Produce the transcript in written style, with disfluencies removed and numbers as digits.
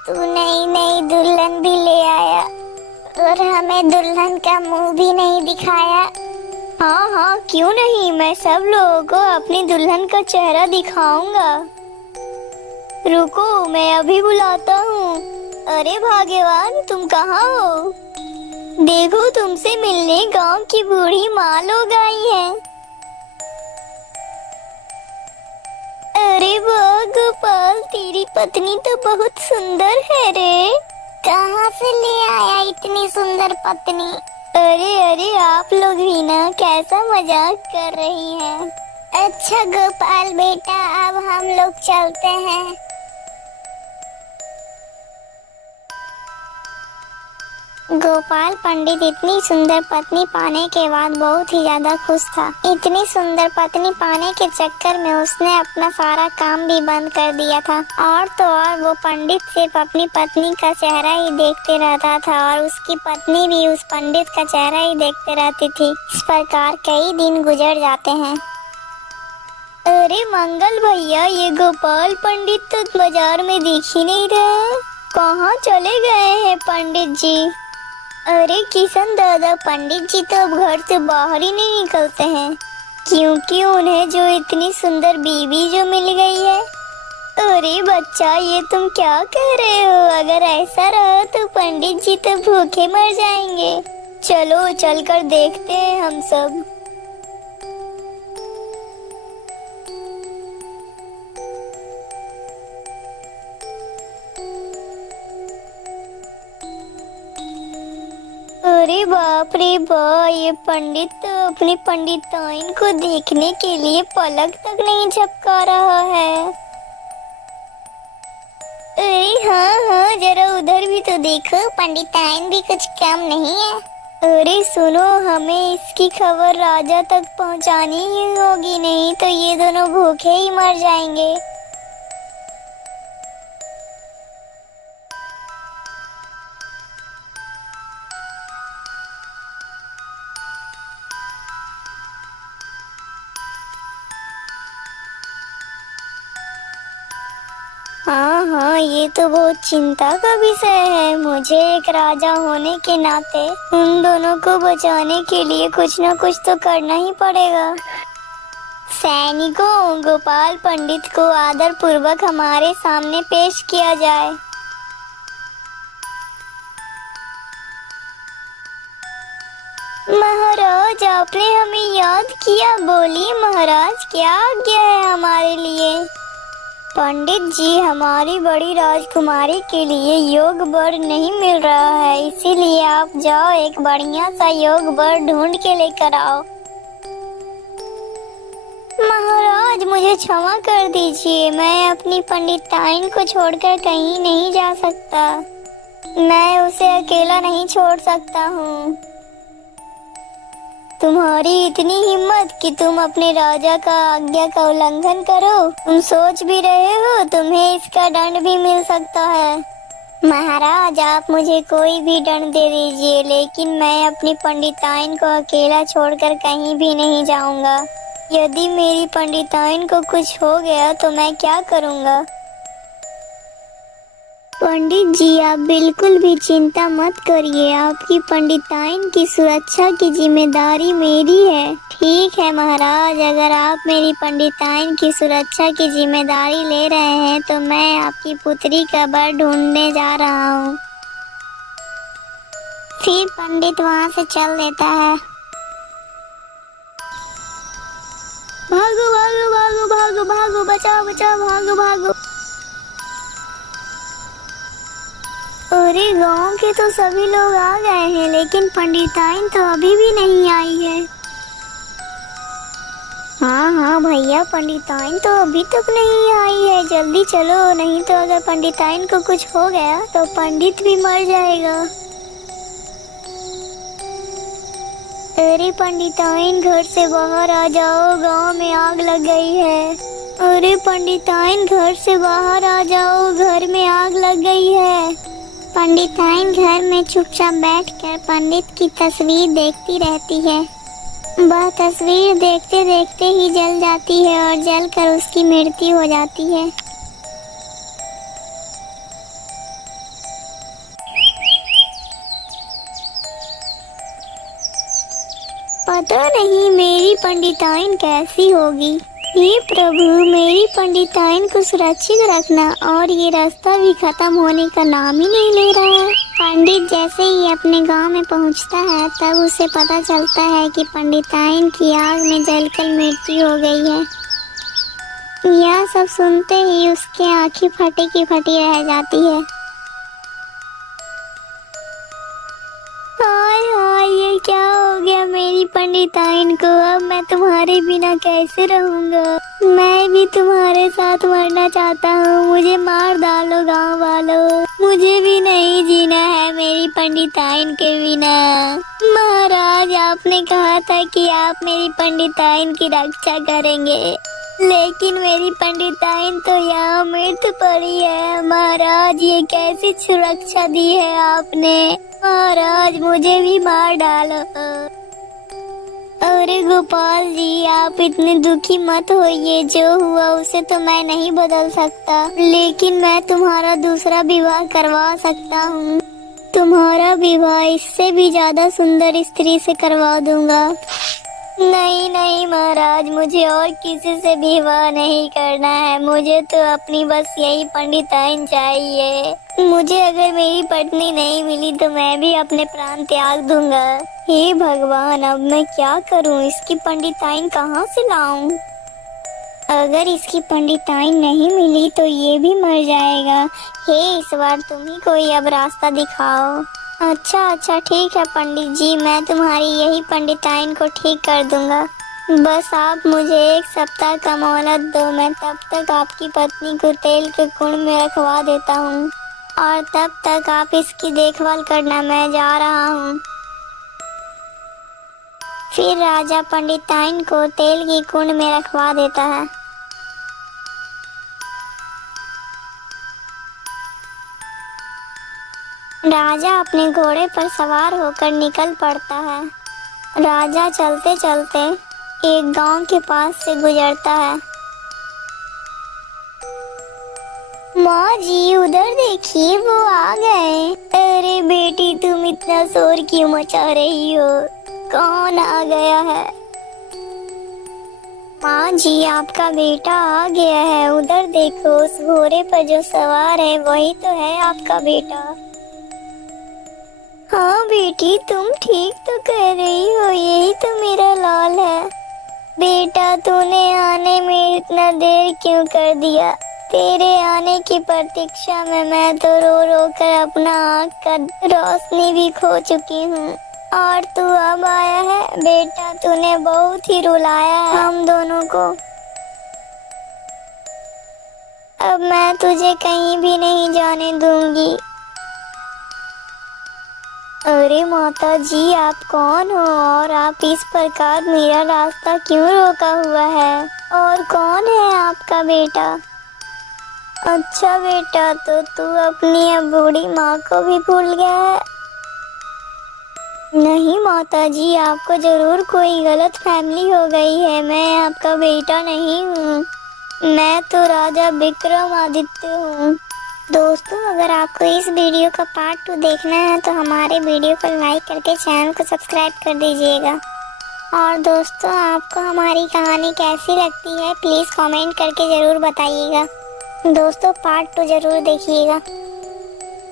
तू नई नई दुल्हन भी ले आया और हमें दुल्हन का मुंह भी नहीं दिखाया। हाँ हाँ, क्यों नहीं, मैं सब लोगों को अपनी दुल्हन का चेहरा दिखाऊंगा। रुको, मैं अभी बुलाता हूँ। अरे भाग्यवान, तुम कहाँ हो? देखो, तुमसे मिलने गांव की बूढ़ी माँ लोग आई हैं। अरे वाह गोपाल, तेरी पत्नी तो बहुत सुंदर है रे। कहाँ से ले आया इतनी सुंदर पत्नी? अरे अरे, आप लोग भी ना कैसा मजाक कर रही हैं। अच्छा गोपाल बेटा, अब हम लोग चलते हैं। गोपाल पंडित इतनी सुंदर पत्नी पाने के बाद बहुत ही ज्यादा खुश था। इतनी सुंदर पत्नी पाने के चक्कर में उसने अपना सारा काम भी बंद कर दिया था। और तो और वो पंडित सिर्फ अपनी पत्नी का चेहरा ही देखते रहता था और उसकी पत्नी भी उस पंडित का चेहरा ही देखते रहती थी। इस प्रकार कई दिन गुजर जाते हैं। अरे मंगल भैया, ये गोपाल पंडित तो बाजार में दिख ही नहीं रहे। कहाँ चले गए हैं पंडित जी? अरे किशन दादा, पंडित जी तो अब घर से बाहर ही नहीं निकलते हैं, क्योंकि उन्हें जो इतनी सुंदर बीवी जो मिल गई है। अरे बच्चा, ये तुम क्या कह रहे हो? अगर ऐसा रहा तो पंडित जी तो भूखे मर जाएंगे। चलो चलकर देखते हैं हम सब। अरे बाप रे बाप, ये पंडित तो अपनी पंडिताइन को देखने के लिए पलक तक नहीं झपका रहा है। अरे हाँ हाँ, जरा उधर भी तो देखो, पंडिताइन भी कुछ कम नहीं है। अरे सुनो, हमें इसकी खबर राजा तक पहुंचानी ही होगी, नहीं तो ये दोनों भूखे ही मर जाएंगे। हाँ हाँ, ये तो बहुत चिंता का विषय है। मुझे एक राजा होने के नाते उन दोनों को बचाने के लिए कुछ न कुछ तो करना ही पड़ेगा। सैनिकों, गोपाल पंडित को आदर पूर्वक हमारे सामने पेश किया जाए। महाराज, आपने हमें याद किया। बोलिए महाराज, क्या आज्ञा है हमारे लिए? पंडित जी, हमारी बड़ी राजकुमारी के लिए योग वर नहीं मिल रहा है, इसीलिए आप जाओ एक बढ़िया सा योग वर ढूंढ के लेकर आओ। महाराज, मुझे क्षमा कर दीजिए, मैं अपनी पंडिताइन को छोड़कर कहीं नहीं जा सकता। मैं उसे अकेला नहीं छोड़ सकता हूँ। तुम्हारी इतनी हिम्मत कि तुम अपने राजा का आज्ञा का उल्लंघन करो। तुम सोच भी रहे हो तुम्हें इसका दंड भी मिल सकता है। महाराज, आप मुझे कोई भी दंड दे दीजिए, लेकिन मैं अपनी पंडिताइन को अकेला छोड़कर कहीं भी नहीं जाऊंगा। यदि मेरी पंडिताइन को कुछ हो गया तो मैं क्या करूंगा? पंडित जी, आप बिल्कुल भी चिंता मत करिए, आपकी पंडिताइन की सुरक्षा की जिम्मेदारी मेरी है। ठीक है महाराज, अगर आप मेरी पंडिताइन की सुरक्षा की जिम्मेदारी ले रहे हैं तो मैं आपकी पुत्री का वर ढूंढने जा रहा हूँ। फिर पंडित वहाँ से चल देता है। भागो भागो भागो भागो भागो, बचाओ बचाओ, भागो भागो। अरे गांव के तो सभी लोग आ गए हैं, लेकिन पंडिताइन तो अभी भी नहीं आई है। हाँ हाँ भैया, पंडिताइन तो अभी तक नहीं आई है, जल्दी चलो, नहीं तो अगर पंडिताइन को कुछ हो गया तो पंडित भी मर जाएगा। अरे पंडिताइन, घर से बाहर आ जाओ, गांव में आग लग गई है। अरे पंडिताइन, घर से बाहर आ जाओ, घर में आग लग गई है। पंडिताइन घर में चुपचाप बैठकर पंडित की तस्वीर देखती रहती है। वह तस्वीर देखते देखते ही जल जाती है और जलकर उसकी मृत्यु हो जाती है। पता नहीं मेरी पंडिताइन कैसी होगी। हे प्रभु, मेरी पंडिताइन को सुरक्षित रखना। और ये रास्ता भी खत्म होने का नाम ही नहीं ले रहा है। पंडित जैसे ही अपने गांव में पहुंचता है तब उसे पता चलता है कि पंडिताइन की आग में जलकर मृत्यु हो गई है। यह सब सुनते ही उसकी आंखें फटी की फटी रह जाती है। हाय हाय, ये क्या हो गया मेरी पंडिताइन को। अब मैं तुम्हारे बिना कैसे रहूंगा। मैं भी तुम्हारे साथ मरना चाहता हूँ। मुझे मार डालो गांव वालों, मुझे भी नहीं जीना है मेरी पंडिताइन के बिना। महाराज, आपने कहा था कि आप मेरी पंडिताइन की रक्षा करेंगे, लेकिन मेरी पंडिताइन तो यहाँ मृत पड़ी है। महाराज, ये कैसी सुरक्षा दी है आपने। महाराज, मुझे भी मार डालो। अरे गोपाल जी, आप इतने दुखी मत होइए। जो हुआ उसे तो मैं नहीं बदल सकता, लेकिन मैं तुम्हारा दूसरा विवाह करवा सकता हूँ। तुम्हारा विवाह इससे भी ज्यादा सुंदर स्त्री से करवा दूंगा। नहीं नहीं महाराज, मुझे और किसी से विवाह नहीं करना है। मुझे तो अपनी बस यही पंडिताइन चाहिए। मुझे अगर मेरी पत्नी नहीं मिली तो मैं भी अपने प्राण त्याग दूंगा। हे भगवान, अब मैं क्या करूं। इसकी पंडिताइन कहाँ से लाऊं। अगर इसकी पंडिताइन नहीं मिली तो ये भी मर जाएगा। हे ईश्वर, तुम ही कोई अब रास्ता दिखाओ। अच्छा ठीक है पंडित जी, मैं तुम्हारी यही पंडिताइन को ठीक कर दूंगा। बस आप मुझे 1 सप्ताह का मोहलत दो। मैं तब तक आपकी पत्नी को तेल के कुंड में रखवा देता हूँ और तब तक आप इसकी देखभाल करना। मैं जा रहा हूँ। फिर राजा पंडिताइन को तेल की कुंड में रखवा देता है। राजा अपने घोड़े पर सवार होकर निकल पड़ता है। राजा चलते चलते एक गांव के पास से गुजरता है। माँ जी, उधर देखिए, वो आ गए। अरे बेटी, तुम इतना शोर क्यों मचा रही हो। कौन आ गया है। माँ जी, आपका बेटा आ गया है। उधर देखो, उस घोड़े पर जो सवार है वही तो है आपका बेटा। हाँ बेटी, तुम ठीक तो कह रही हो, यही तो मेरा लाल है। बेटा, तूने आने में इतना देर क्यों कर दिया। तेरे आने की प्रतीक्षा में मैं तो रो रो कर अपना आँख का रोशनी भी खो चुकी हूँ, और तू अब आया है। बेटा, तूने बहुत ही रुलाया है हम दोनों को। अब मैं तुझे कहीं भी नहीं जाने दूंगी। अरे माता जी, आप कौन हो और आप इस प्रकार मेरा रास्ता क्यों रोका हुआ है। और कौन है आपका बेटा। अच्छा बेटा, तो तू अपनी अब बूढ़ी माँ को भी भूल गया है। नहीं माता जी, आपको जरूर कोई गलत फहमी हो गई है। मैं आपका बेटा नहीं हूँ। मैं तो राजा विक्रमादित्य हूँ। दोस्तों, अगर आपको इस वीडियो का पार्ट 2 देखना है तो हमारे वीडियो को लाइक करके चैनल को सब्सक्राइब कर दीजिएगा। और दोस्तों, आपको हमारी कहानी कैसी लगती है प्लीज़ कमेंट करके ज़रूर बताइएगा। दोस्तों, पार्ट 2 ज़रूर देखिएगा।